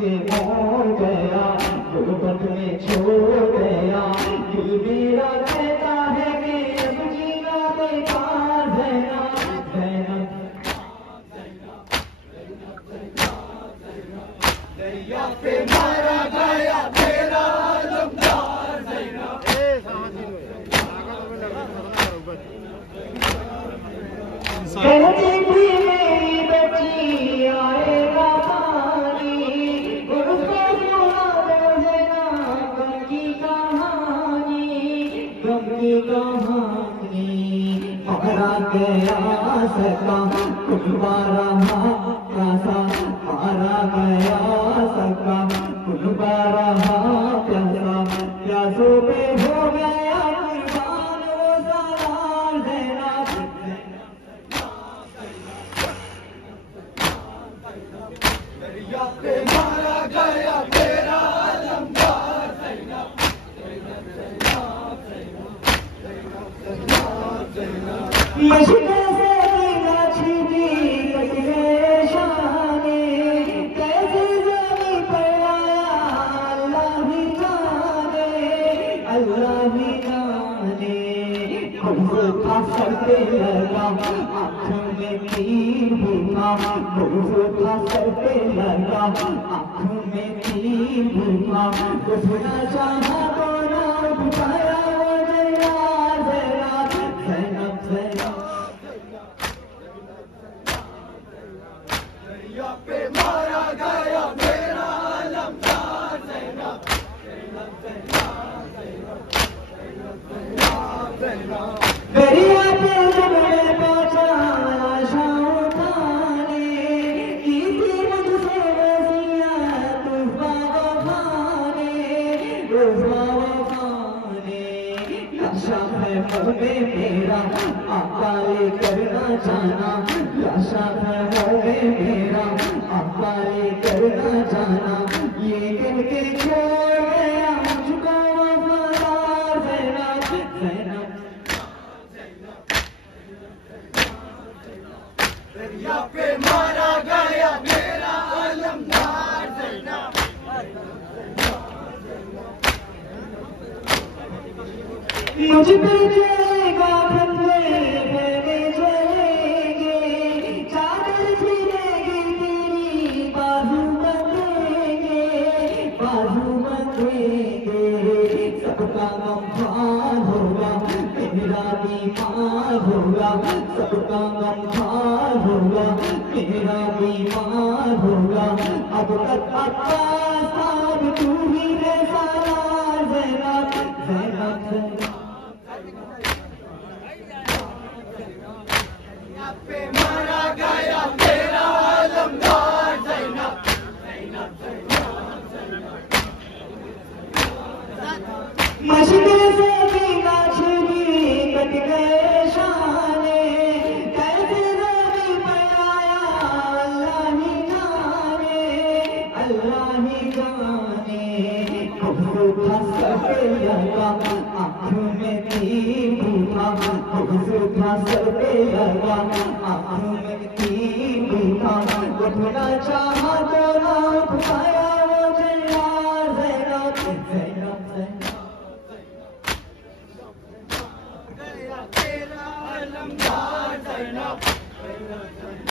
से हो गया, गुर्बत में छोड़ गया। दिल मेरा कहता है कि अब जीना बेकार ज़ैनब, ज़ैनब दरिया पे मारा गया तेरा आलमदार ज़ैनब। कहती थी मेरी बच्ची आएगा पानी, उसको सुना दो ज़ैनब गम की कहानी, गम की कहानी। मारा गया सका कुलवा रहा प्यासा, मारा गया सका कुलवा रहा प्यासा। प्यासों पे हो गया कुर्बान वो सालार ज़ैनब, दरिया पे मारा गया तेरा आलमदार ज़ैनब। मुश्किल से बिना छिपी कट गए शाने, कैसे ज़मीं पर आया अल्लाह ही जाने, अल्लाह ही जाने। खुद था सर पे लगा आँखों में तीर भी था, खुद था सर पे लगा आँखों में तीर भी था। उठना चाहा तो ना उठ पाया वो ज़ैनब, ज़ैनब, ज़ैनब दरिया पे मारा गया मेरा आलमदार ज़ैनब, दरिया पे जब मैं पहुंचा आशा उठाने, किसी मुझसे वसीयत उस खाने, लाशा है मुँह में मेरा आका लेकर न जाना, लाशा है मुँह में मेरा आका लेकर न जाना। ये दिल के छोड़ गया मुझको वफादार ज़ैनब, ज़ैनब दरिया पे मारा गया मेरा आलमदार ज़ैनब। मुझ पे चलेगा फतवे बहने चलेंगे, चादर छिलेगी तेरी बाजू बंधेंगे, बाजू बंधेंगे। सबका गमखान होगा मेरा बीमार होगा, सबका गमखान होगा मेरा बीमार होगा। अब तक अब्बास साहब तू ही रे सालार ज़ैनब, ज़ैनब, ज़ैनब पे मारा गया तेरा आलमदार ज़ैनब, मुश्किल से बिना छिपी कट गए शाने, कैसे ज़मीं पर आया अल्लाह ही जाने, अल्लाह ही जाने। खूब था सर पे लगा आँखों में तीर भी था, खूब था सर पे लगा आँखों में तीर भी था। उठना चाहा तो ना उठ पाया वो ज़ैनब, ज़ैनब, ज़ैनब, ज़ैनब तेरा आलमदार ज़ैनब।